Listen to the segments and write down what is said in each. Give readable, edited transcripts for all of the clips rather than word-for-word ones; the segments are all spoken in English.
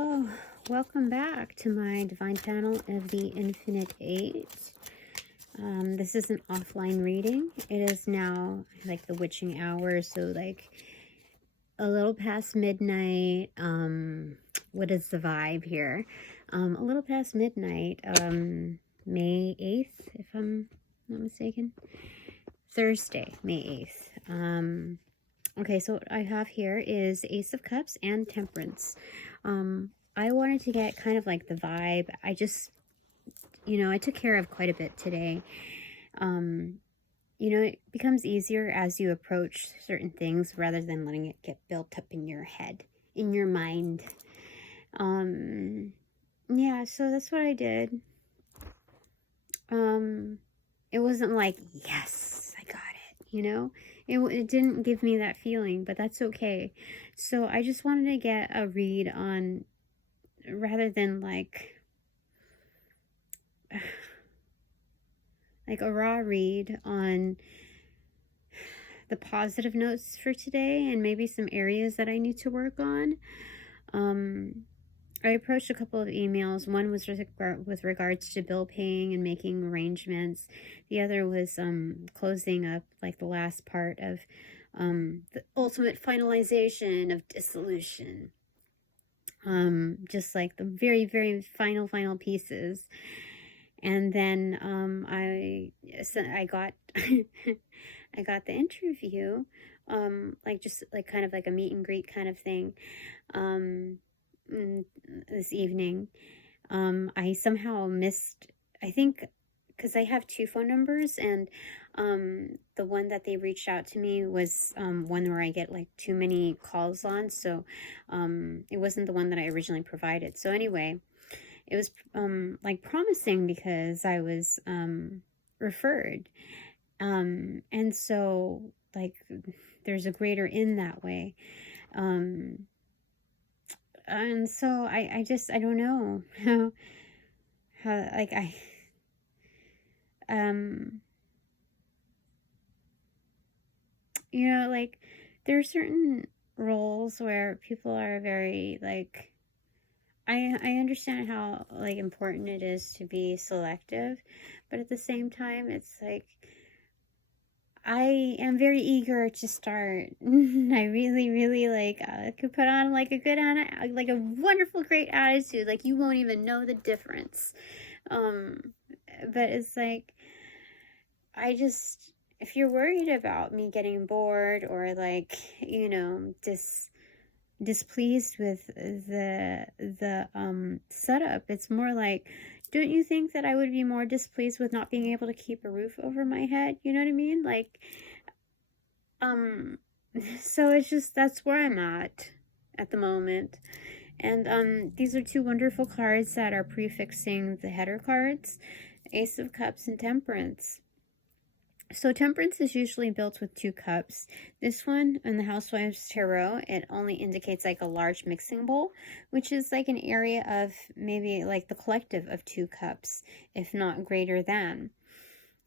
So, welcome back to my Divine Panel of the Infinite Eight. This is an offline reading. It is now like the witching hour, so like a little past midnight. What is the vibe here? A little past midnight, May 8th, if I'm not mistaken. Thursday, May 8th. Okay, so what I have here is Ace of Cups and Temperance. I wanted to get kind of like the vibe. I just, I took care of quite a bit today. It becomes easier as you approach certain things rather than letting it get built up in your head, in your mind. Yeah, so that's what I did. It wasn't like, yes, I got it, It didn't give me that feeling, but that's okay. So I just wanted to get a read on, rather than like a raw read on the positive notes for today and maybe some areas that I need to work on. I approached a couple of emails. One was with regards to bill paying and making arrangements. The other was closing up like the last part of the ultimate finalization of dissolution. Just like the very, very final pieces. And then I got I got the interview, just like kind of like a meet and greet kind of thing. This evening. I somehow missed, I think, because I have two phone numbers, and the one that they reached out to me was one where I get like too many calls on, so it wasn't the one that I originally provided. So anyway, it was like promising because I was referred, and so like there's a greater in that way. And so I don't know how like like there are certain roles where people are very like, I understand how like important it is to be selective, but at the same time it's like I am very eager to start. I really could put on like a good, like a wonderful, great attitude. Like you won't even know the difference. But it's like, if you're worried about me getting bored or like, displeased with the setup, it's more like, don't you think that I would be more displeased with not being able to keep a roof over my head? You know what I mean? Like, so it's just, that's where I'm at the moment. And these are two wonderful cards that are prefixing the header cards, Ace of Cups and Temperance. So Temperance is usually built with 2 cups. This one, in the Housewives Tarot, it only indicates like a large mixing bowl, which is like an area of maybe like the collective of 2 cups, if not greater than.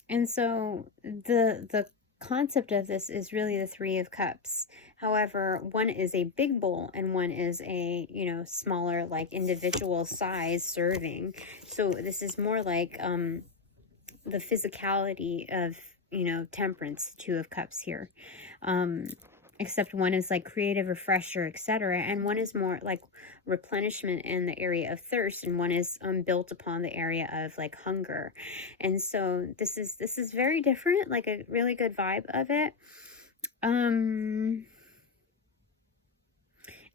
And so the concept of this is really the 3 of Cups. However, one is a big bowl and one is a, smaller, like individual size serving. So this is more like the physicality of, Temperance, 2 of Cups here. Except one is like creative, refresher, etc. And one is more like replenishment in the area of thirst, and one is built upon the area of like hunger. And so this is very different, like a really good vibe of it. And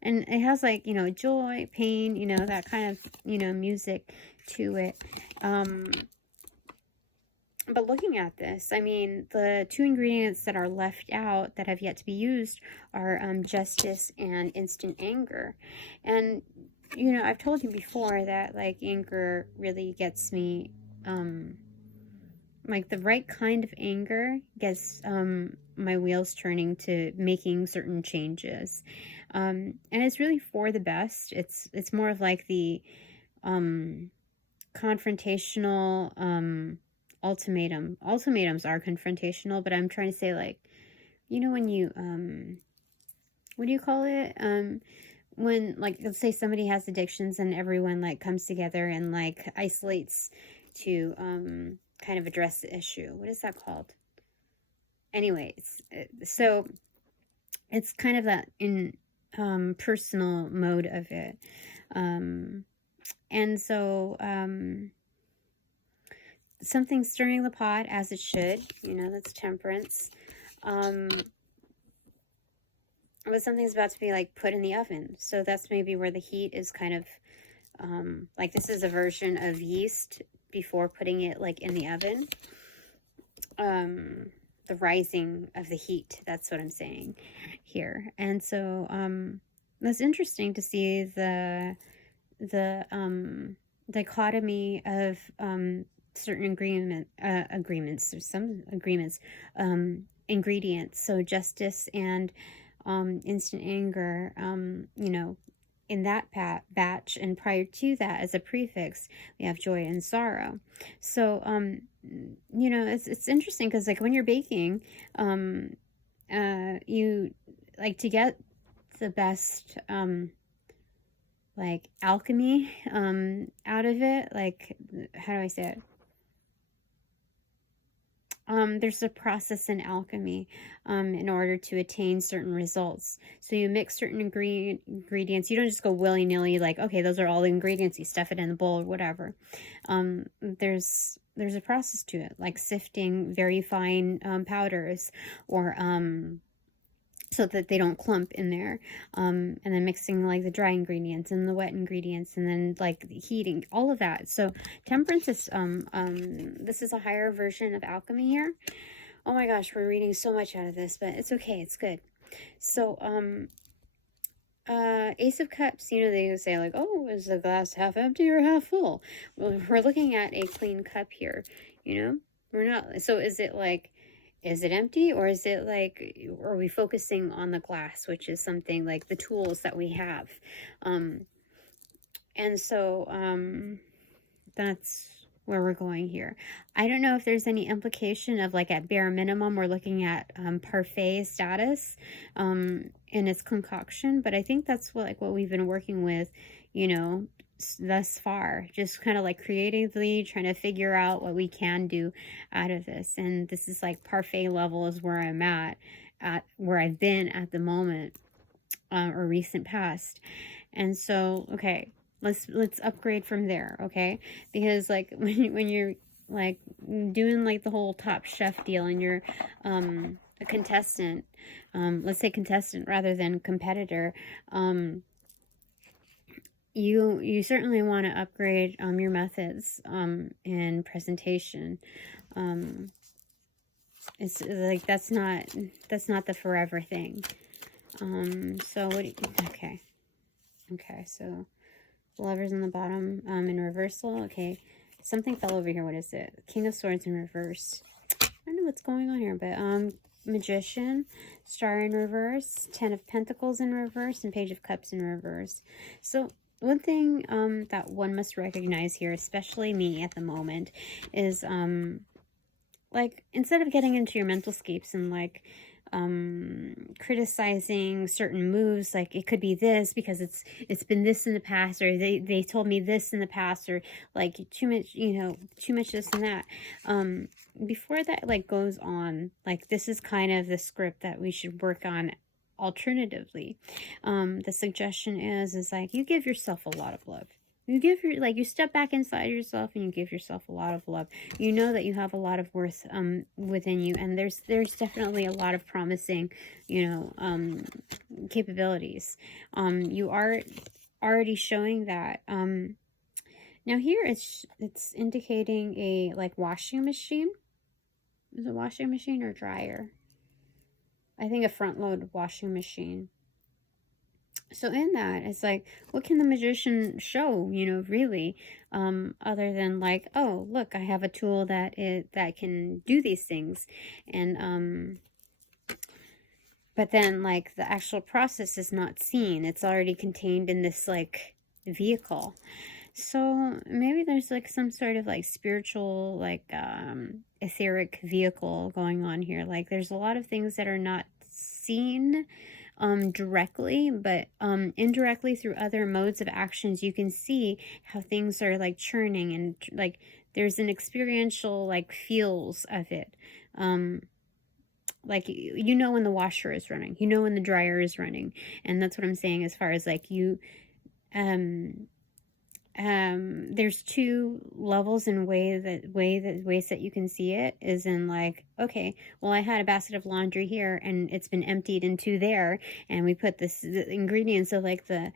it has like, joy, pain, that kind of, music to it. But looking at this, I mean, the 2 ingredients that are left out that have yet to be used are justice and instant anger. And, I've told you before that, like, anger really gets me, like, the right kind of anger gets my wheels turning to making certain changes. And it's really for the best. It's more of like the confrontational ultimatum. Ultimatums are confrontational, but I'm trying to say, like, when you what do you call it, when, like, let's say somebody has addictions and everyone, like, comes together and, like, isolates to kind of address the issue. What is that called? Anyways, so it's kind of that in personal mode of it. And so something's stirring the pot as it should, you know, that's temperance. But something's about to be like put in the oven. So that's maybe where the heat is kind of like, this is a version of yeast before putting it like in the oven. The rising of the heat, that's what I'm saying here. And so that's interesting to see the dichotomy of certain agreements, or some agreements, ingredients. So justice and instant anger, you know, in that batch, and prior to that, as a prefix, we have joy and sorrow. So you know, it's interesting because, like, when you're baking, you like to get the best like alchemy out of it. Like, how do I say it? There's a process in alchemy in order to attain certain results. So you mix certain ingredients. You don't just go willy-nilly, like, okay, those are all the ingredients, you stuff it in a bowl or whatever. There's a process to it, like sifting very fine powders, or so that they don't clump in there, and then mixing like the dry ingredients and the wet ingredients, and then like the heating, all of that. So temperance is this is a higher version of alchemy here. Oh my gosh, we're reading so much out of this, but it's okay, it's good. So Ace of Cups, you know, they say like, oh, is the glass half empty or half full? Well, we're looking at a clean cup here, you know. We're not, so is it like, is it empty, or is it like, are we focusing on the glass, which is something like the tools that we have? And so that's where we're going here. I don't know if there's any implication of, like, at bare minimum, we're looking at Parfait status in its concoction, but I think that's what we've been working with, you know, thus far, just kind of like creatively trying to figure out what we can do out of this. And this is like Parfait level is where I'm at where I've been at the moment, or recent past. And so, okay, let's upgrade from there, okay? Because like when you're like doing like the whole Top Chef deal, and you're a contestant, let's say contestant rather than competitor, you certainly want to upgrade your methods and presentation. It's like that's not the forever thing. So what do you, okay, so Lovers on the bottom in reversal. Okay, something fell over here. What is it? King of Swords in reverse. I don't know what's going on here, but Magician, Star in reverse, Ten of Pentacles in reverse, and Page of Cups in reverse. So one thing that one must recognize here, especially me at the moment, is like, instead of getting into your mental scapes and like criticizing certain moves, like it could be this because it's been this in the past, or they told me this in the past, or like too much, you know, too much this and that. Before that like goes on, like this is kind of the script that we should work on. Alternatively, the suggestion is like, you give yourself a lot of love. You step back inside yourself and you give yourself a lot of love. You know that you have a lot of worth within you, and there's definitely a lot of promising, you know, capabilities. You are already showing that. Now here it's indicating a like washing machine. Is it washing machine or dryer? I think a front load washing machine. So in that, it's like, what can the magician show, you know, really, other than like, oh, look, I have a tool that can do these things. And but then like the actual process is not seen. It's already contained in this like vehicle. So maybe there's like some sort of like spiritual, like etheric vehicle going on here. Like there's a lot of things that are not seen directly, but indirectly through other modes of actions, you can see how things are like churning, and like there's an experiential like feels of it. Like, you know, when the washer is running, you know, when the dryer is running. And that's what I'm saying as far as like you, there's two levels in ways that you can see it is in like, okay, well, I had a basket of laundry here and it's been emptied into there, and we put the ingredients of like the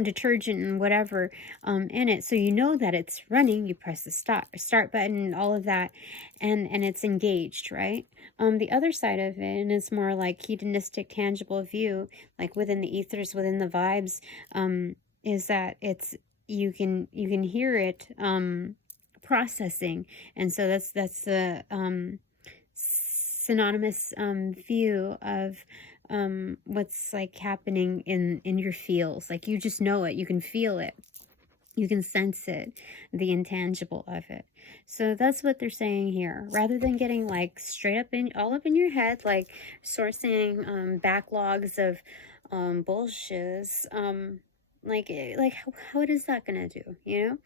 detergent and whatever in it, so you know that it's running. You press the start button and all of that, and it's engaged, right? The other side of it, and it's more like hedonistic tangible view, like within the ethers, within the vibes, is that it's you can hear it processing. And so that's the synonymous view of what's like happening in your feels. Like, you just know it, you can feel it, you can sense it, the intangible of it. So that's what they're saying here, rather than getting like straight up all up in your head, like sourcing backlogs of bullshits. Like what is that gonna do, you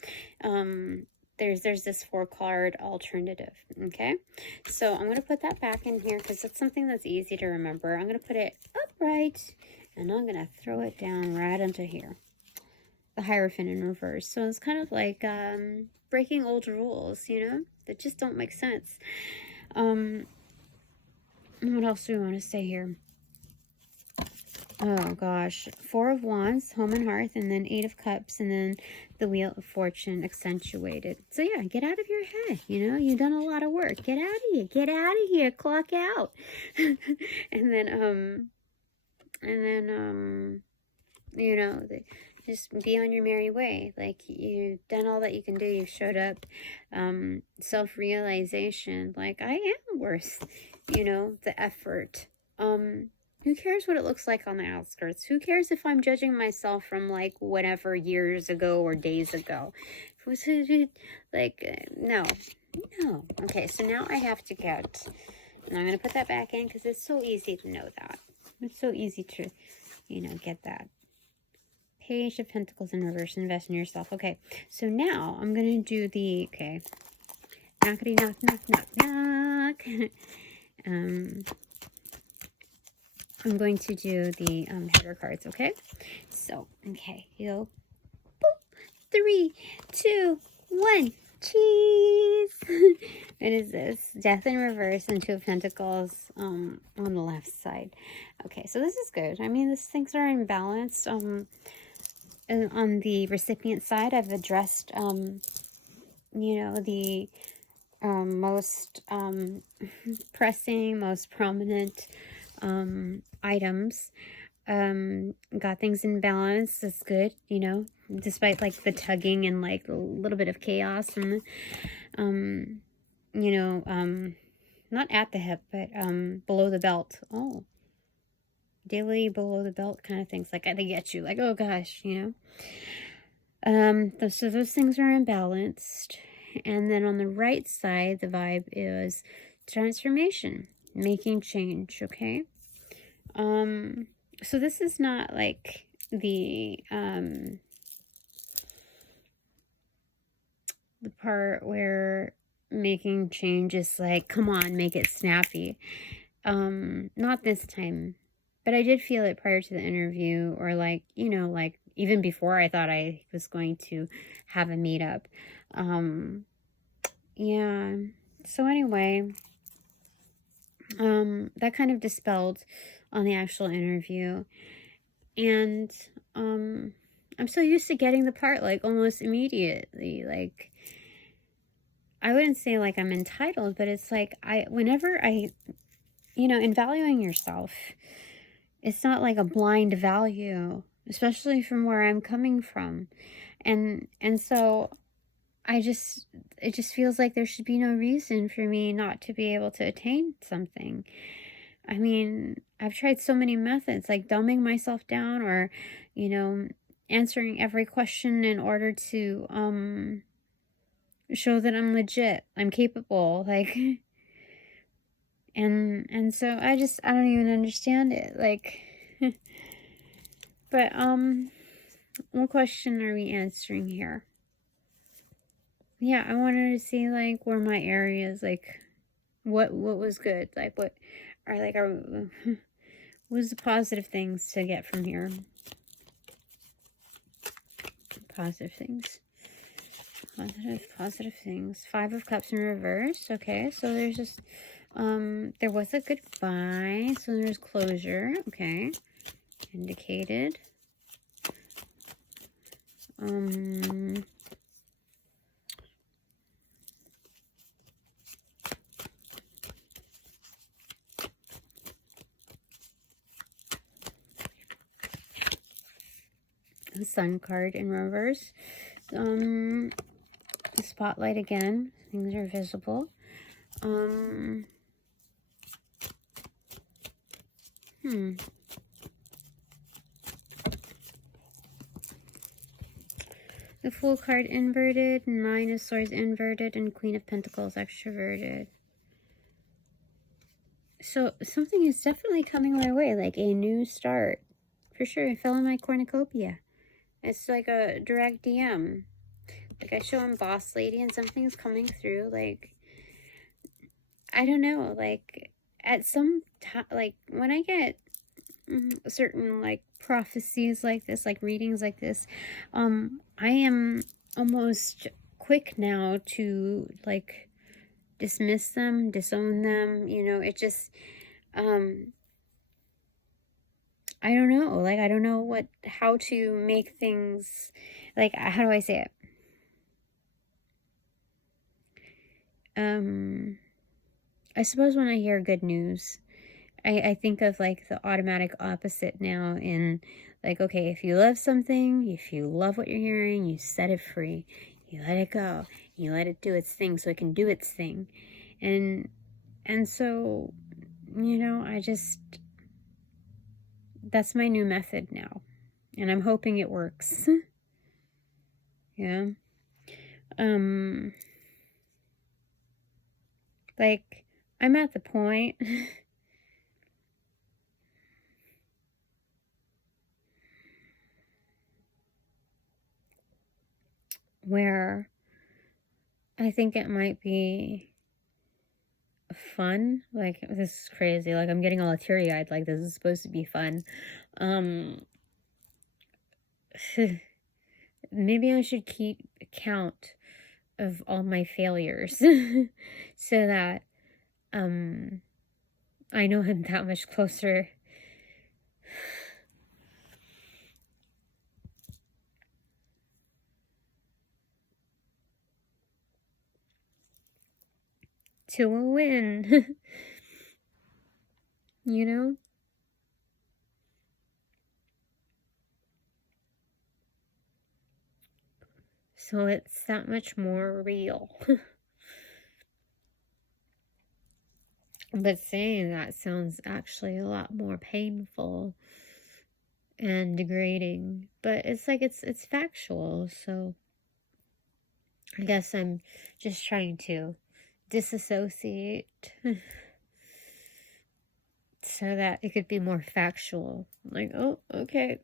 know? There's this 4-card alternative. Okay, so I'm gonna put that back in here because it's something that's easy to remember. I'm gonna put it upright and I'm gonna throw it down right into here, the Hierophant in reverse. So it's kind of like breaking old rules, you know, that just don't make sense. What else do we want to say here? Oh gosh, 4 of Wands, Home and Hearth, and then 8 of Cups, and then the Wheel of Fortune accentuated. So yeah, get out of your head, you know, you've done a lot of work. Get out of here, clock out. and then, you know, just be on your merry way. Like, you've done all that you can do. You've showed up. Self-realization, like, I am worth, you know, the effort. Who cares what it looks like on the outskirts? Who cares if I'm judging myself from like whatever years ago or days ago? Like, no. Okay, so now I have to get, and I'm going to put that back in because it's so easy to know that. It's so easy to, you know, get that. Page of Pentacles in reverse, invest in yourself. Okay, so now I'm going to do the, okay, knockity knock, knock, knock, knock. I'm going to do the header cards, okay? So, okay, you go. Boop, 3, 2, 1. Cheese! What is this? Death in reverse and 2 of Pentacles on the left side. Okay, so this is good. I mean, these things are in balance. On the recipient side, I've addressed, you know, the most pressing, most prominent items. Got things in balance. That's good, you know, despite like the tugging and like a little bit of chaos and you know, not at the hip, but below the belt. Oh, daily below the belt kind of things. Like, they get you like, oh gosh, you know. So those things are imbalanced. And then on the right side, the vibe is transformation, making change. Okay. So this is not like the part where making change is like, come on, make it snappy. Not this time, but I did feel it prior to the interview, or like, you know, like even before I thought I was going to have a meetup. Yeah. So anyway, that kind of dispelled on the actual interview. And I'm so used to getting the part like almost immediately. Like, I wouldn't say like I'm entitled, but it's like whenever I, you know, in valuing yourself, it's not like a blind value, especially from where I'm coming from. And so it just feels like there should be no reason for me not to be able to attain something. I mean, I've tried so many methods, like dumbing myself down, or, you know, answering every question in order to show that I'm legit, I'm capable. Like, And so I don't even understand it. Like, but, what question are we answering here? Yeah, I wanted to see, like, where my areas, like, what was good, like, what are, like, what's the positive things to get from here? Positive things. Positive things. 5 of Cups in reverse. Okay, so there's just, there was a goodbye, so there's closure. Okay, indicated. The Sun card in reverse. The Spotlight again. Things are visible. The Fool card inverted, 9 of Swords inverted, and Queen of Pentacles extroverted. So something is definitely coming my way, like a new start. For sure, it fell in my cornucopia. It's like a direct DM. Like I show him Boss Lady and something's coming through. Like, I don't know, like at some time, like when I get certain like prophecies like this, like readings like this, I am almost quick now to like dismiss them, disown them, you know. It just I don't know, like I don't know how to make things, like, how do I say it? I suppose when I hear good news, I think of like the automatic opposite now in like, okay, if you love something, if you love what you're hearing, you set it free, you let it go, you let it do its thing so it can do its thing. And so, you know, that's my new method now. And I'm hoping it works. Yeah. Like, I'm at the point where I think it might be fun. Like, this is crazy. Like, I'm getting all teary-eyed. Like, this is supposed to be fun. Maybe I should keep count of all my failures so that I know I'm that much closer to a win. You know? So it's that much more real. But saying that sounds actually a lot more painful and degrading. But it's like, it's factual. So I guess I'm just trying to disassociate so that it could be more factual. Like, oh, okay.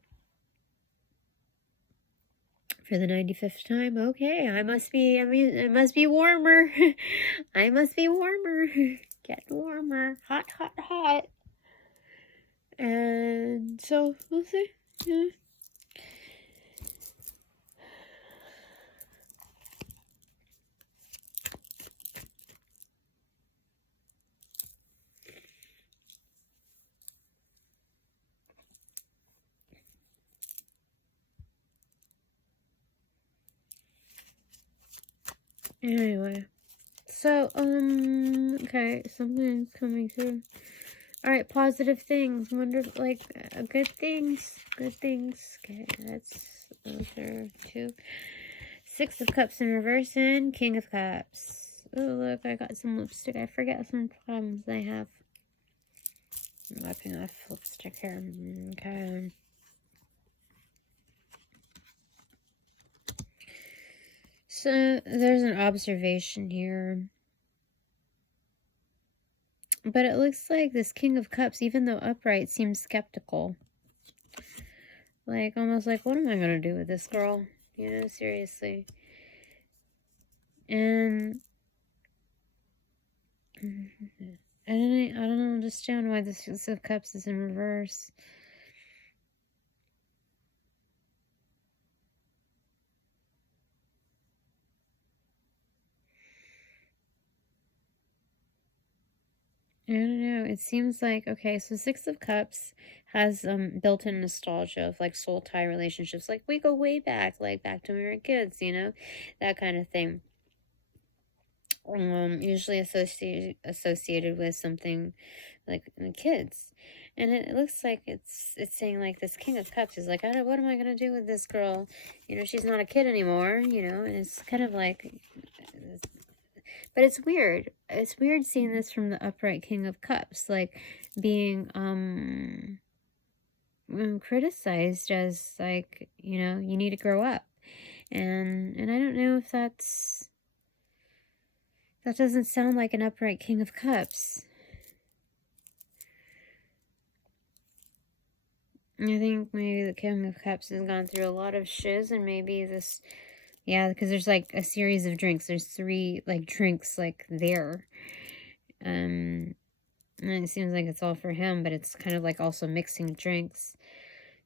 For the 95th time, okay, I must be warmer. I must be warmer. Get warmer. Hot, hot, hot. And so, we'll see. Yeah. Anyway, so, okay, something's coming through. Alright, positive things, like, good things. Okay, those are 2. 6 of Cups in reverse and King of Cups. Oh, look, I got some lipstick. I forget some problems I have. I'm wiping off lipstick here. Okay. So, there's an observation here. But it looks like this King of Cups, even though upright, seems skeptical. Like, almost like, what am I going to do with this girl? You know, seriously. And I don't understand why this Six of Cups is in reverse. I don't know. It seems like, okay, so Six of Cups has built-in nostalgia of like soul tie relationships. Like we go way back, like back to when we were kids, you know, that kind of thing. Usually associated with something like kids. And it looks like it's saying like this King of Cups is like, what am I gonna do with this girl? You know, she's not a kid anymore, you know, and it's kind of like, but it's weird. It's weird seeing this from the upright King of Cups, like being criticized as like, you know, you need to grow up. And I don't know if that doesn't sound like an upright King of Cups. I think maybe the King of Cups has gone through a lot of shiz, and maybe this, yeah, because there's like a series of drinks. There's 3 like drinks like there. And it seems like it's all for him, but it's kind of like also mixing drinks.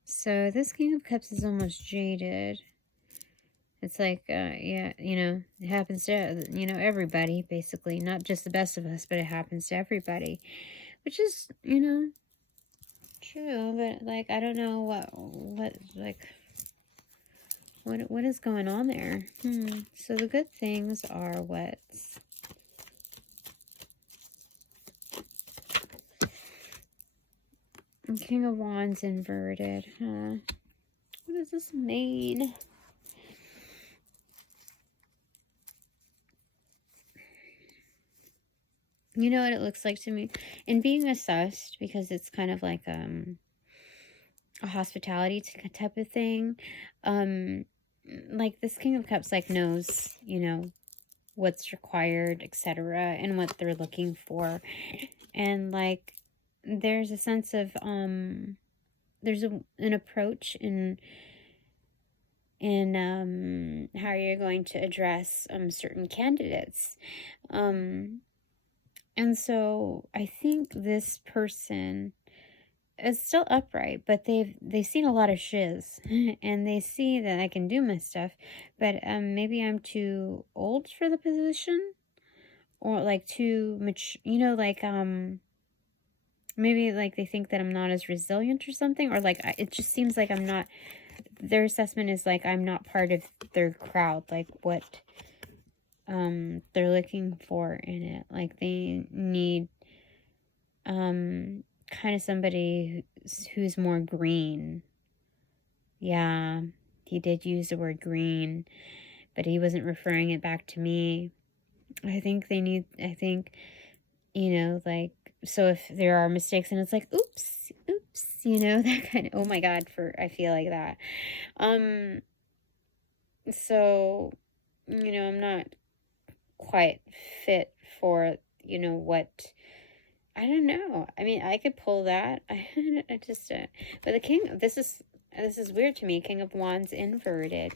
So this King of Cups is almost jaded. It's like, yeah, you know, it happens to, you know, everybody, basically. Not just the best of us, but it happens to everybody. Which is, you know, true, but, like, I don't know what is going on there? So the good things are what's... King of Wands inverted, huh? What does this mean? You know what it looks like to me? And being assessed, because it's kind of like a hospitality type of thing. Like this King of Cups like knows, you know, what's required, etc., and what they're looking for. And like there's a sense of there's an approach in how you're going to address certain candidates. And so I think this person is still upright, but they've seen a lot of shiz, and they see that I can do my stuff, but maybe I'm too old for the position, or like too much, you know, like maybe like they think that I'm not as resilient or something, or like it just seems like I'm not, their assessment is like I'm not part of their crowd, like what they're looking for in it. Like they need kind of somebody who's more green. Yeah, he did use the word green, but he wasn't referring it back to me. I think they need, you know, like, so if there are mistakes and it's like, oops, you know, that kind of, oh my God, I feel like that. So, you know, I'm not quite fit for, you know, what, I don't know. I mean, I could pull that. I just, but the King, this is weird to me. King of Wands inverted.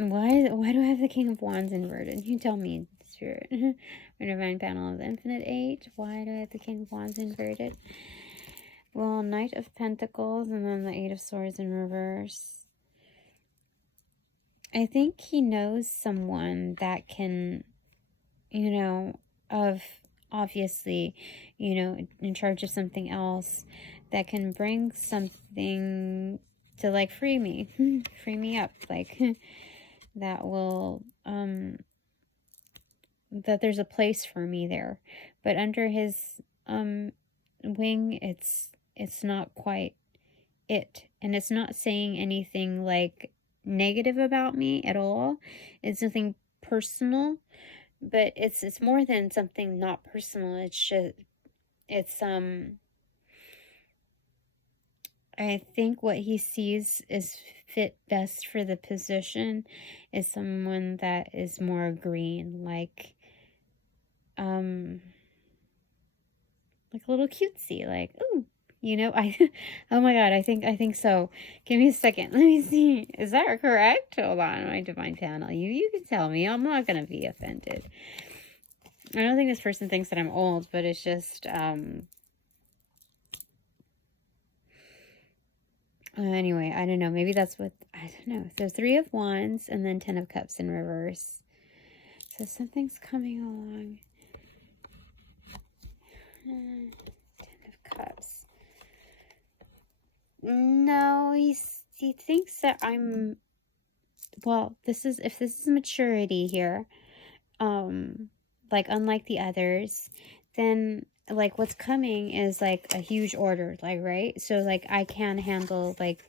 Why do I have the King of Wands inverted? You tell me, Spirit. Or Divine Panel of the Infinite 8. Why do I have the King of Wands inverted? Well, Knight of Pentacles and then the 8 of Swords in reverse. I think he knows someone that can, you know, obviously, you know, in charge of something else that can bring something to like free me up, like that will that there's a place for me there. But under his wing, it's not quite it, and it's not saying anything like negative about me at all. It's nothing personal, but it's more than something not personal. It's just, it's I think what he sees is fit best for the position is someone that is more green, like a little cutesy, like, ooh, you know, oh my god, I think so. Give me a second. Let me see. Is that correct? Hold on, my divine panel. You can tell me. I'm not gonna be offended. I don't think this person thinks that I'm old, but it's just, anyway, I don't know. Maybe that's what, I don't know. So 3 of Wands and then 10 of Cups in reverse. So something's coming along. 10 of Cups. No, he thinks that I'm, well, if this is maturity here, like unlike the others, then like what's coming is like a huge order, like, right? So like I can handle like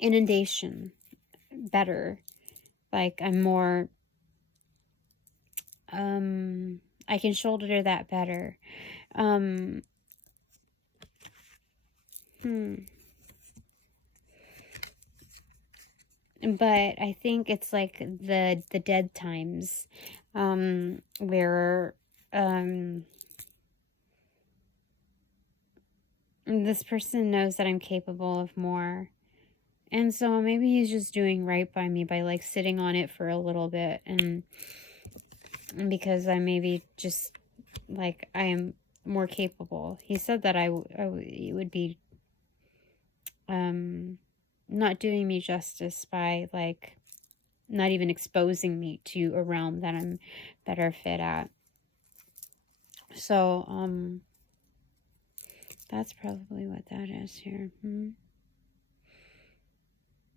inundation better. Like I'm more, I can shoulder that better. But I think it's like the dead times, where, this person knows that I'm capable of more. And so maybe he's just doing right by me by like sitting on it for a little bit. And because I maybe just like, I am more capable. He said that it would be, not doing me justice by like not even exposing me to a realm that I'm better fit at. So, that's probably what that is here.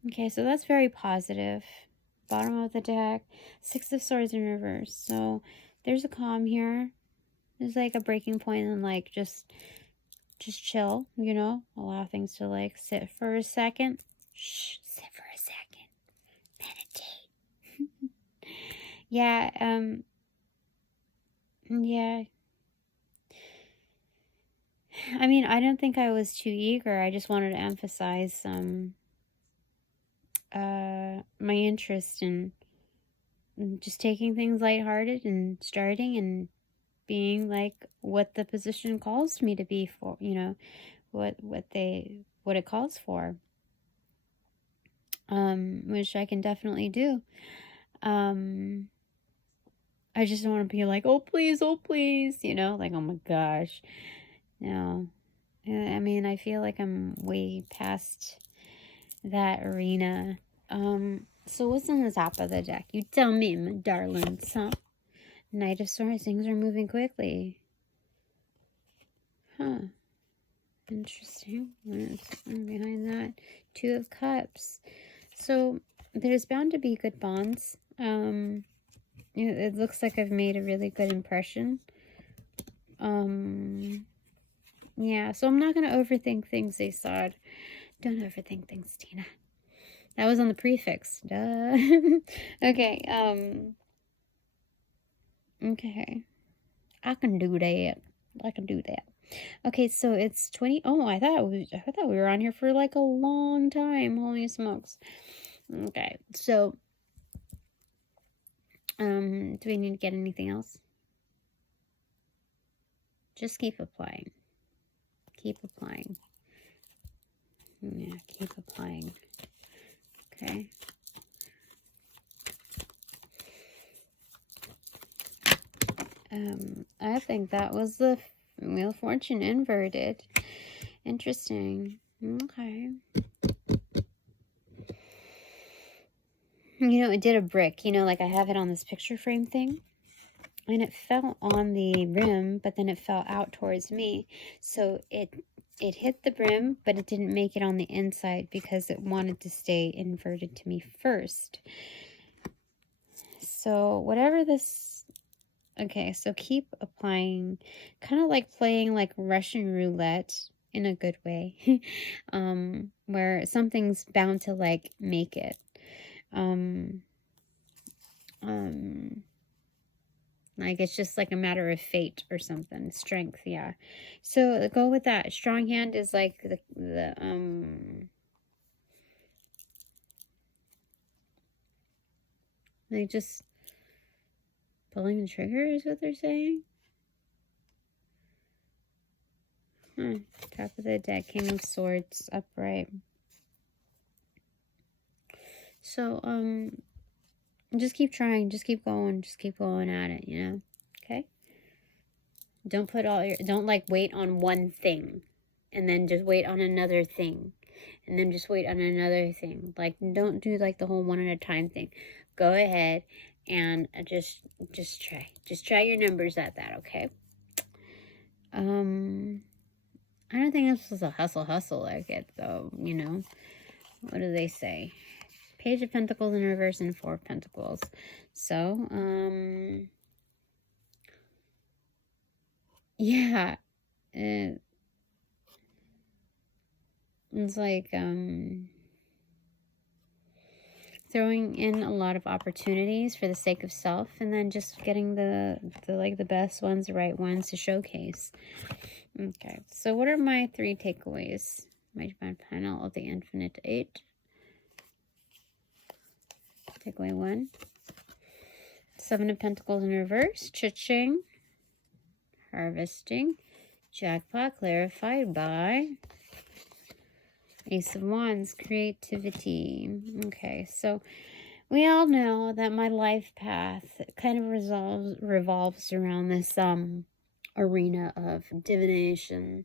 Okay, so that's very positive. Bottom of the deck, 6 of Swords in reverse. So there's a calm here. There's like a breaking point and like just chill, you know, allow things to like sit for a second. Shh, sit for a second. Meditate. Yeah, yeah. I mean, I don't think I was too eager. I just wanted to emphasize my interest in just taking things lighthearted and starting and being like what the position calls me to be for, you know, what it calls for. Which I can definitely do. I just don't want to be like, oh please, you know, like, oh my gosh. No. I mean, I feel like I'm way past that arena. So what's on the top of the deck? You tell me, my darlings, huh? Knight of Swords, things are moving quickly. Huh. Interesting. What's behind that? 2 of Cups. So there's bound to be good bonds. It looks like I've made a really good impression. Yeah, so I'm not going to overthink things, they said. Don't overthink things, Tina. That was on the prefix. Duh. Okay, okay. I can do that. Okay, so it's 20. Oh, I thought we were on here for like a long time. Holy smokes. Okay, so do we need to get anything else? Just keep applying. Keep applying. Yeah, keep applying. Okay. I think that was the Wheel of Fortune inverted. Interesting. Okay. You know, it did a brick. You know, like I have it on this picture frame thing. And it fell on the rim, but then it fell out towards me. So it hit the brim, but it didn't make it on the inside because it wanted to stay inverted to me first. So whatever this... Okay, so keep applying. Kind of like playing like Russian roulette in a good way. Where something's bound to like make it. Like, it's just like a matter of fate or something. Strength, yeah. So go with that. Strong hand is like like just pulling the trigger is what they're saying. Top of the deck, King of Swords, upright. So, just keep trying, just keep going at it, you know? Okay? Don't put all your, don't like wait on one thing and then just wait on another thing and then just wait on another thing. Like, don't do like the whole one at a time thing. Go ahead and just try. Just try your numbers at that, okay? I don't think this is a hustle like it, though, you know? What do they say? Page of Pentacles in reverse and Four of Pentacles. So, yeah. It's like, throwing in a lot of opportunities for the sake of self, and then just getting the best ones, the right ones to showcase. Okay, so what are my 3 takeaways? My divine panel of the Infinite 8. Takeaway 1. 7 of Pentacles in reverse. Cha-ching. Harvesting. Jackpot clarified by Ace of Wands. Creativity. Okay, so we all know that my life path kind of revolves around this arena of divination.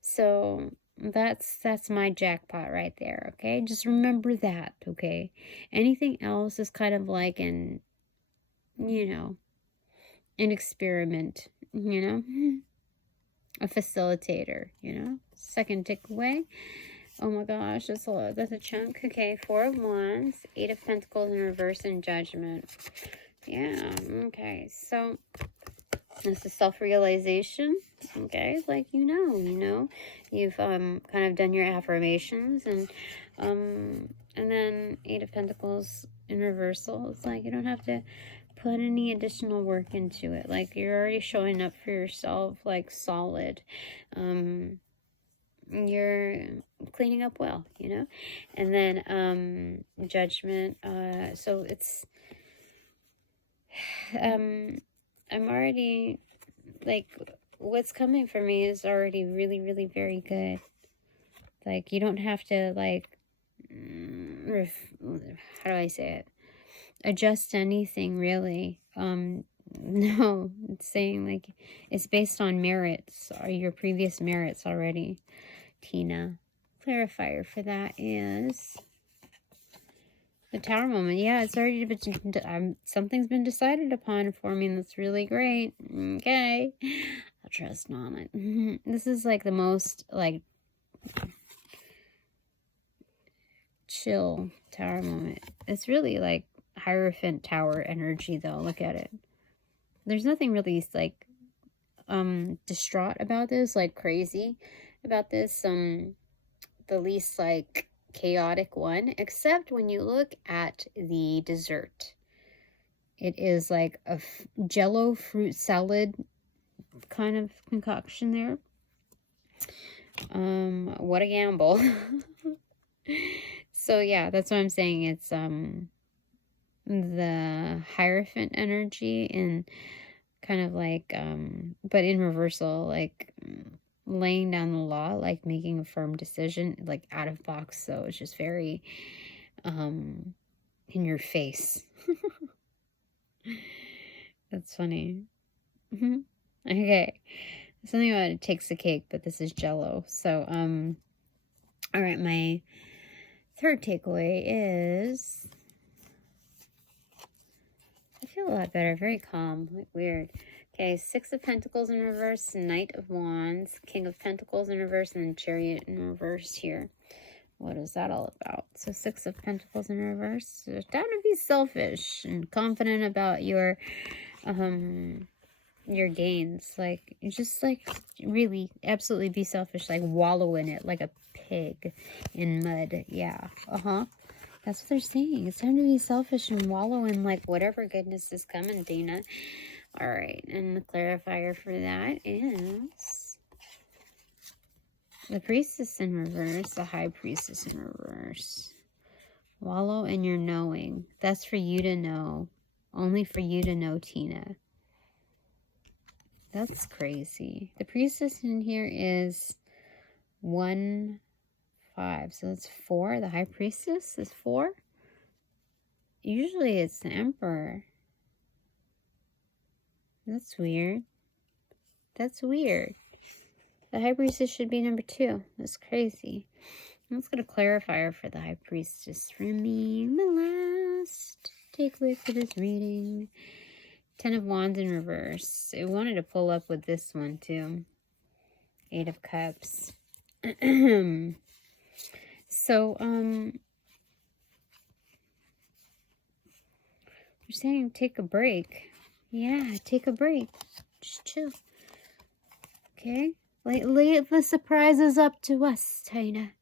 So that's my jackpot right there, okay? Just remember that, okay? Anything else is kind of like an, you know, an experiment, you know? A facilitator, you know? Second takeaway. Oh my gosh, that's a chunk. Okay, 4 of Wands, 8 of Pentacles in reverse, and Judgment. Yeah, okay, so this is self-realization, okay? Like, you know, you've kind of done your affirmations, and then 8 of Pentacles in reversal. It's like you don't have to put any additional work into it. Like, you're already showing up for yourself, like, solid. You're cleaning up well, you know? And then Judgment. So it's I'm already, like, what's coming for me is already really, really very good. Like, you don't have to, like, how do I say it? Adjust anything, really. No, it's saying, like, it's based on merits, or your previous merits already, Tina. Clarifier for that is the Tower moment. Yeah, it's already been, something's been decided upon for me, and that's really great. Okay, I'll trust on it. This is like the most, like, chill Tower moment. It's really like Hierophant Tower energy, though. Look at it. There's nothing really, like, distraught about this, like, crazy about this. The least, like, chaotic one, except when you look at the dessert. It is like a jello fruit salad kind of concoction there. What a gamble. So yeah, that's what I'm saying. It's the Hierophant energy, and kind of like but in reversal, like laying down the law, like making a firm decision, like out of box. So it's just very in your face. That's funny. Okay, something about it takes the cake, but this is jello. So all right, my third takeaway is I feel a lot better, very calm, like weird. Okay, 6 of Pentacles in reverse, Knight of Wands, King of Pentacles in reverse, and then Chariot in reverse here. What is that all about? So 6 of Pentacles in reverse. Down to be selfish and confident about your gains. Like, just, like, really, absolutely be selfish. Like, wallow in it like a pig in mud. Yeah, that's what they're saying. It's time to be selfish and wallow in, like, whatever goodness is coming, Dina. All right, and the clarifier for that is the Priestess in reverse, the High Priestess in reverse. Wallow in your knowing. That's for you to know. Only for you to know, Tina. That's crazy. The Priestess in here is 1, 5. So that's 4. The High Priestess is 4. Usually it's the Emperor. That's weird. That's weird. The High Priestess should be number 2. That's crazy. Let's get a clarifier for the High Priestess for me. The last takeaway for this reading. 10 of Wands in reverse. I wanted to pull up with this one too. 8 of Cups. So, you're saying take a break. Yeah, take a break. Just chill. Okay? Leave the surprises up to us, Tina.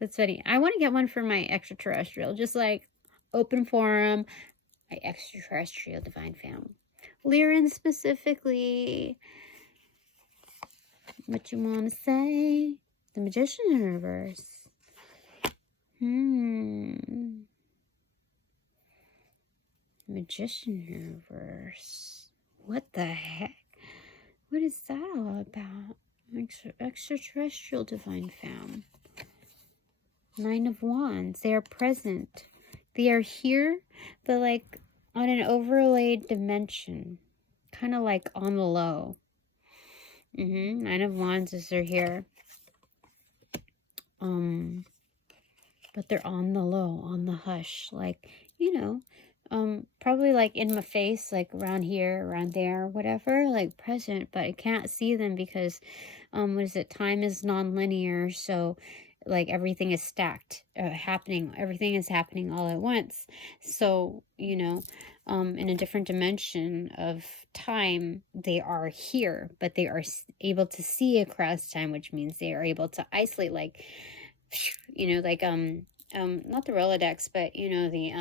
That's funny. I want to get one for my extraterrestrial. Just like open forum, my extraterrestrial divine family. Lyran specifically. What you want to say? The Magician in reverse. Magician in reverse. What the heck? What is that all about? Extraterrestrial divine fam. 9 of Wands. They are present. They are here, but like on an overlaid dimension. Kind of like on the low. 9 of Wands is they're here. But they're on the low, on the hush. Like, you know, probably like in my face, like around here, around there, whatever, like present, but I can't see them because, what is it? Time is non-linear. So like everything is stacked, happening. Everything is happening all at once. So, you know, in a different dimension of time, they are here, but they are able to see across time, which means they are able to isolate, like, you know, like, not the Rolodex, but, you know, the,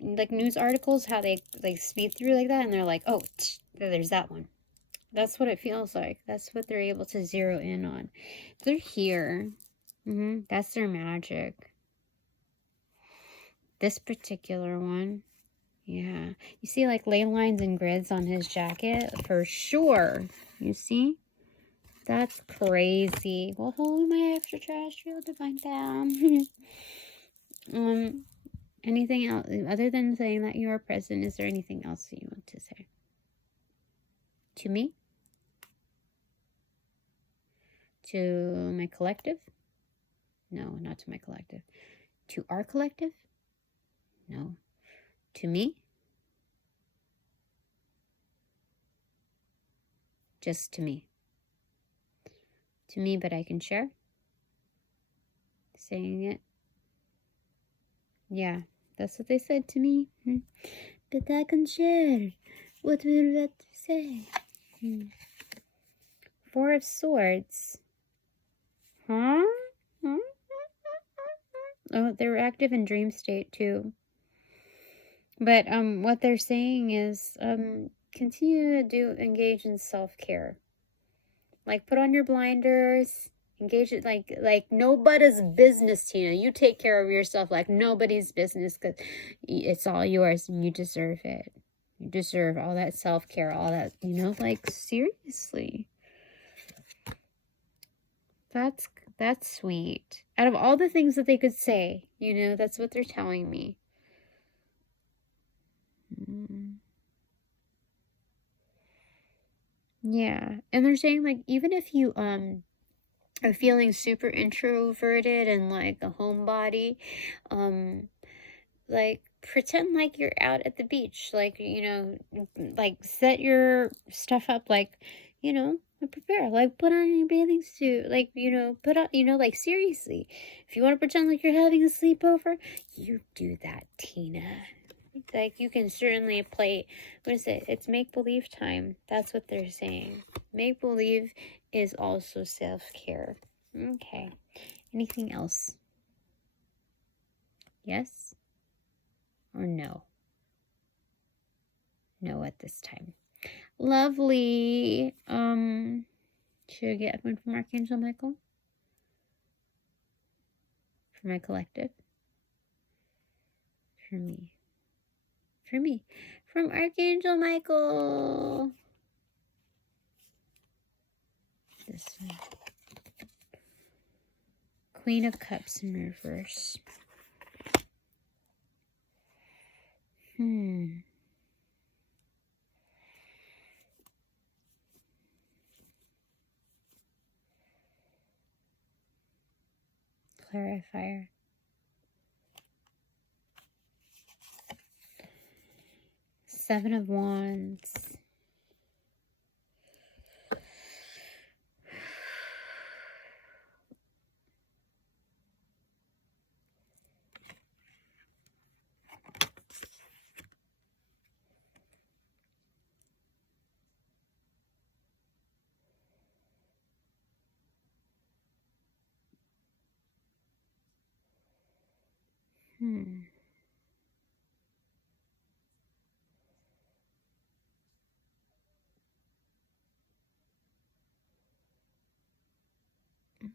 like news articles, how they, like, speed through like that, and they're like, oh, there's that one. That's what it feels like. That's what they're able to zero in on. They're here. That's their magic. This particular one. Yeah. You see, like, ley lines and grids on his jacket? For sure. You see? That's crazy. Well, hello, my extraterrestrial divine fam. Anything else? Other than saying that you are present, is there anything else that you want to say? To me? To my collective? No, not to my collective. To our collective? No. To me? Just to me. To me, but I can share? Saying it? Yeah, that's what they said to me. But I can share. What will that say? 4 of Swords. Huh? Oh, they were active in Dreamstate too. But what they're saying is continue to engage in self-care. Like, put on your blinders, engage it like nobody's business, Tina. You take care of yourself like nobody's business, because it's all yours and you deserve it. You deserve all that self-care, all that, you know, like, seriously. That's sweet. Out of all the things that they could say, you know, that's what they're telling me. Yeah. And they're saying, like, even if you are feeling super introverted and like a homebody, like, pretend like you're out at the beach, like, you know, like, set your stuff up, like, you know, prepare, like, put on your bathing suit, like, you know, put on, you know, like, seriously, if you want to pretend like you're having a sleepover, you do that, Tina. Like, you can certainly play, what is it? It's make-believe time. That's what they're saying. Make-believe is also self-care. Okay. Anything else? Yes? Or no? know at this time. Lovely. Should I get one from Archangel Michael? For my collective? For me. For me. From Archangel Michael. This one. Queen of Cups in reverse. Clarifier. Seven of Wands.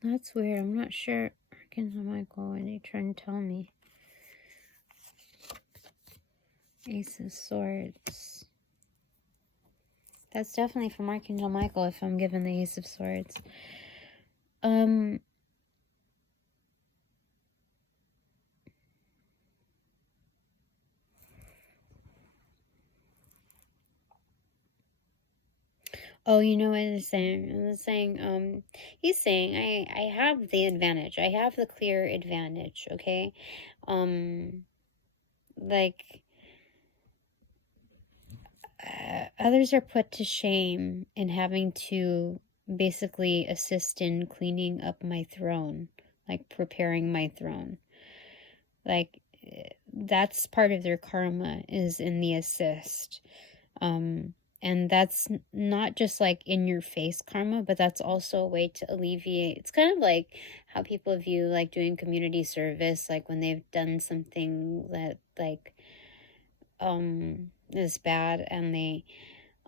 That's weird. I'm not sure. Archangel Michael, what are you trying to tell me? Ace of Swords. That's definitely from Archangel Michael if I'm given the Ace of Swords. Oh, you know what he's saying? He's saying, I have the advantage. I have the clear advantage, okay? Others are put to shame in having to basically assist in cleaning up my throne, like preparing my throne. Like, that's part of their karma, is in the assist. And that's not just like in your face karma, but that's also a way to alleviate. It's kind of like how people view like doing community service, like when they've done something that like is bad, and they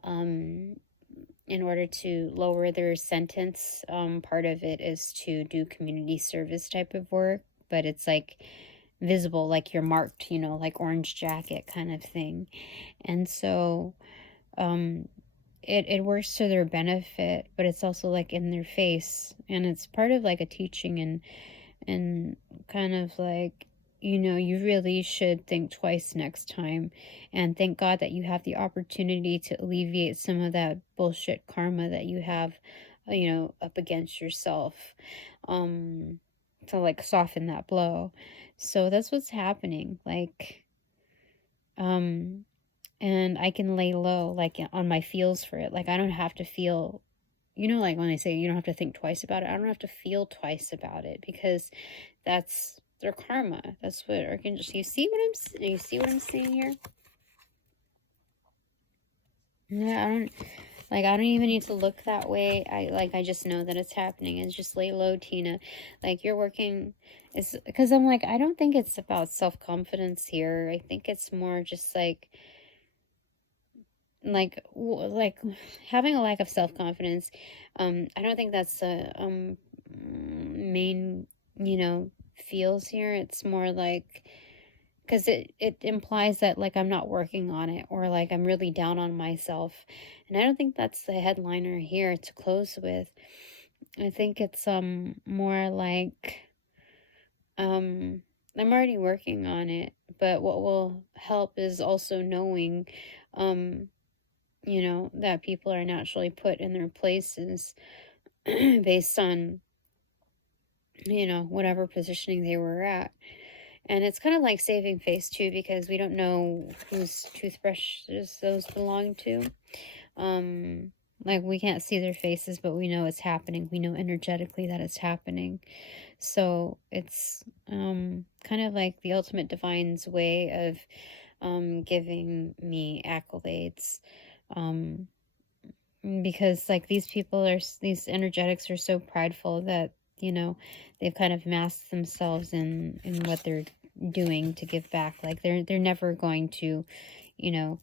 in order to lower their sentence, part of it is to do community service type of work, but it's like visible, like you're marked, you know, like orange jacket kind of thing. And so it works to their benefit, but it's also like in their face, and it's part of like a teaching, and kind of like, you know, you really should think twice next time, and thank God that you have the opportunity to alleviate some of that bullshit karma that you have, you know, up against yourself, to like soften that blow. So that's what's happening, like, and I can lay low, like, on my feels for it. Like, I don't have to feel, you know, like when they say you don't have to think twice about it, I don't have to feel twice about it, because that's their karma. That's what Archangel, you see what I'm saying here? Yeah, I don't even need to look that way. I just know that it's happening. It's just lay low, Tina. Like, you're working, it's because I'm like, I don't think it's about self-confidence here. I think it's more just like having a lack of self-confidence. I don't think that's the main, you know, feels here. It's more like, because it implies that like I'm not working on it, or like I'm really down on myself, and I don't think that's the headliner here to close with. I think it's more like I'm already working on it, but what will help is also knowing you know, that people are naturally put in their places based on, you know, whatever positioning they were at. And it's kind of like saving face too, because we don't know whose toothbrushes those belong to. Like, we can't see their faces, but we know it's happening. We know energetically that it's happening. So it's kind of like the ultimate divine's way of giving me accolades. Because like these energetics are so prideful that, you know, they've kind of masked themselves in what they're doing to give back. Like they're never going to, you know,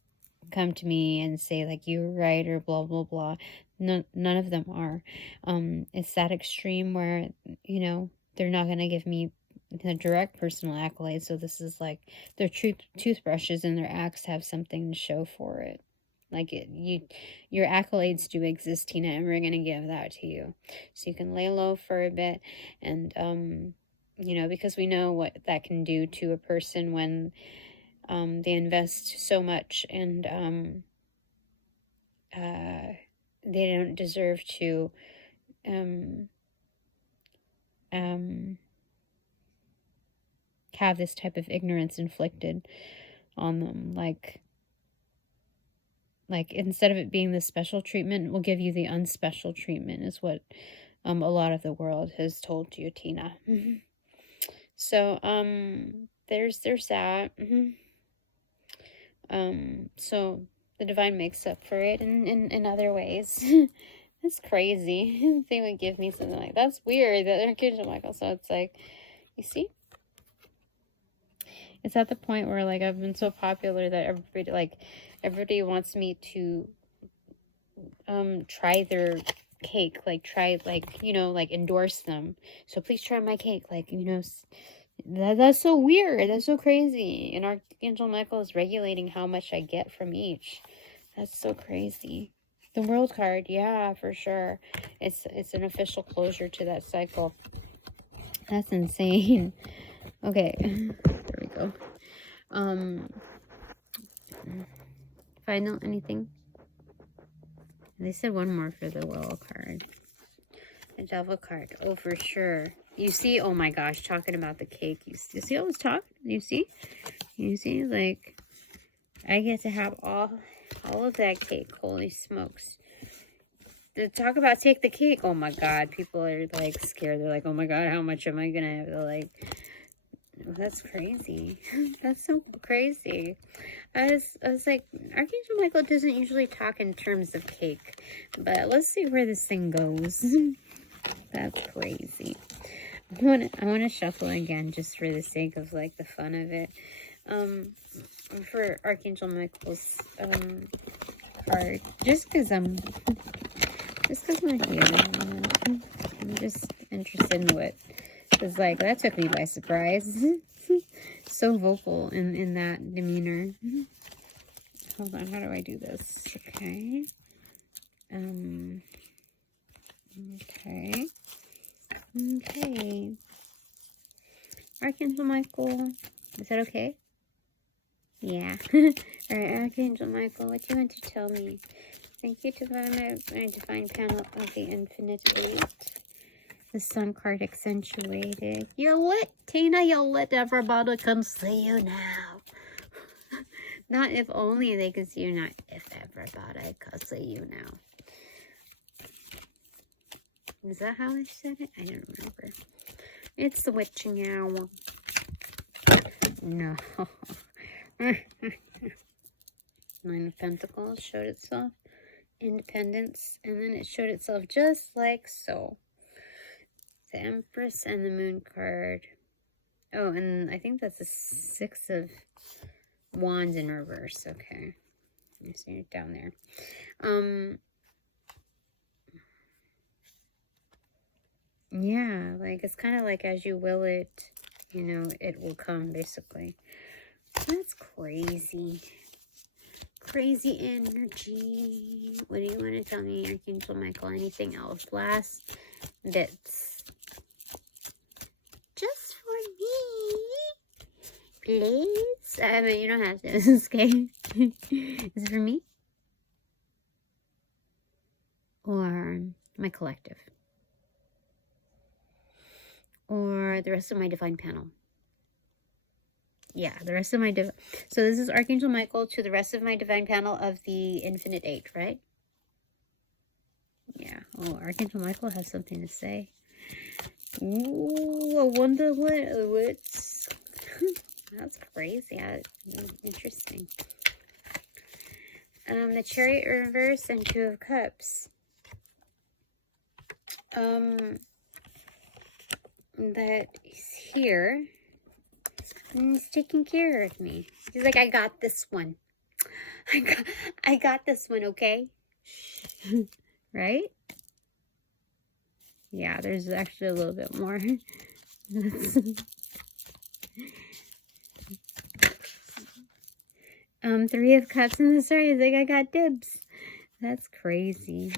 come to me and say like you were right or blah blah blah. None of them are. It's that extreme where, you know, they're not gonna give me the direct personal accolades. So this is like their toothbrushes and their axe have something to show for it. Like your accolades do exist, Tina, and we're gonna give that to you, so you can lay low for a bit, and you know, because we know what that can do to a person when they invest so much and they don't deserve to have this type of ignorance inflicted on them. Like instead of it being the special treatment, we'll give you the unspecial treatment, is what a lot of the world has told you, Tina. So there's that. So the divine makes up for it in other ways. That's crazy. They would give me something like that's weird that ArchangelMichael. So it's like, you see, it's at the point where like I've been so popular that everybody wants me to try their cake, like try, like, you know, like endorse them. So please try my cake, like, you know. That's so weird. That's so crazy. And ArchangelMichael is regulating how much I get from each. That's so crazy. The world card, yeah, for sure. It's an official closure to that cycle. That's insane. Okay, there we go. Final anything? They said one more for the world card. The devil card. Oh, for sure. You see, oh my gosh, talking about the cake. You see I was talking? You see? You see, like, I get to have all of that cake. Holy smokes. To talk about take the cake. Oh my god, people are like scared. They're like, oh my god, how much am I gonna have? They're like, oh, that's crazy. That's so crazy. I was like, ArchangelMichael doesn't usually talk in terms of cake, but let's see where this thing goes. That's crazy. I want to shuffle again just for the sake of like the fun of it. For ArchangelMichael's card, just because I'm here. I'm just interested in what, because like that took me by surprise. So vocal in that demeanor. Hold on, how do I do this? Okay. Okay. ArchangelMichael, is that okay? Yeah. Alright, ArchangelMichael, what do you want to tell me? Thank you to my divine panel of the Infinite Eight. The Sun card accentuated. You lit, Tina, you lit. Everybody can see you now. Not if only they could see you, not if everybody could see you now. Is that how I said it? I don't remember. It's the witching hour. No. Nine of Pentacles showed itself. Independence. And then it showed itself just like so. The Empress and the Moon card. Oh, and I think that's the Six of Wands in reverse. Okay. You see it down there. Yeah, like it's kind of like as you will it, you know, it will come, basically. That's crazy. Crazy energy. What do you want to tell me, ArchangelMichael? Anything else? Last bits. Just for me. Please. I mean, you don't have to. It's okay. Is it for me? Or my collective? Or the rest of my divine panel? Yeah, the rest of my so this is ArchangelMichael to the rest of my divine panel of the Infinite Eight, right? Yeah. Oh, ArchangelMichael has something to say. Ooh, I wonder what's that's crazy. Interesting. The Chariot reverse and Two of Cups. That he's here and he's taking care of me. He's like, I got this one. I got this one, okay? Right? Yeah, there's actually a little bit more. 3 of Cups in the story. I think I got dibs. That's crazy.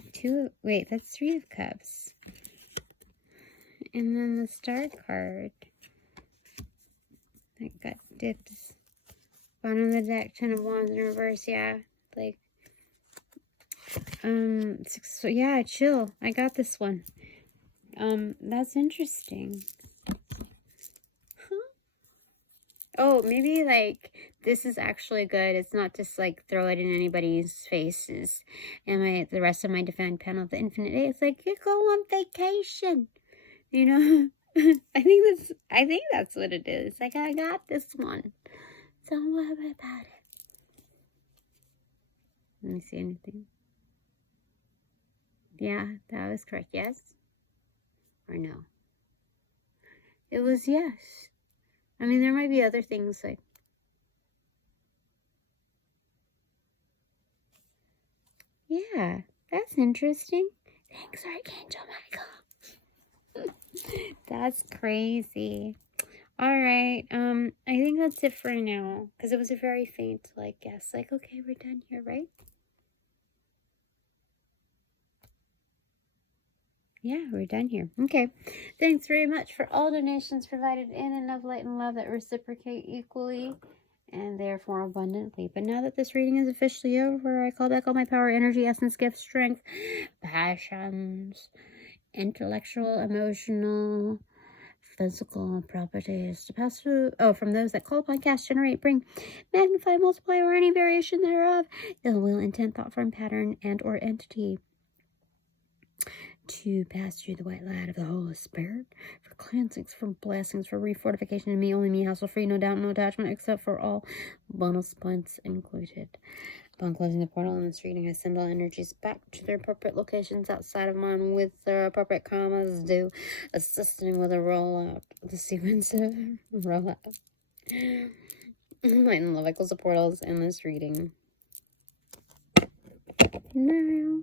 Wait, that's 3 of Cups. And then the Star card. I got dibs. Bottom of the deck, 10 of Wands in reverse, yeah. Like, 6, so yeah, chill. I got this one. That's interesting. Huh? Oh, maybe, like, this is actually good. It's not just, like, throw it in anybody's faces. And the rest of my Defend panel of the Infinite Eight, it's like, you go on vacation. You know? I think that's what it is. Like, I got this one. Don't worry about it. Let me see anything. Yeah, that was correct. Yes? Or no? It was yes. I mean, there might be other things like... Yeah, that's interesting. Thanks, ArchangelMichael. That's crazy. Alright, I think that's it for now. Because it was a very faint, like, guess. Like, okay, we're done here, right? Yeah, we're done here. Okay. Thanks very much for all donations provided in and of light and love that reciprocate equally and therefore abundantly. But now that this reading is officially over, I call back all my power, energy, essence, gifts, strength, passions, intellectual, emotional, physical properties to pass through, from those that call upon, cast, generate, bring, magnify, multiply, or any variation thereof, ill will, intent, thought form, pattern, and or entity, to pass through the white light of the Holy Spirit, for cleansings, for blessings, for refortification in me, only me, hassle free, no doubt, no attachment, except for all bonus points included. Upon closing the portal in this reading, I send all energies back to their appropriate locations outside of mine with their appropriate commas due, assisting with a rollout, the sequence of rollout. Light and love equals the portals in this reading. Now.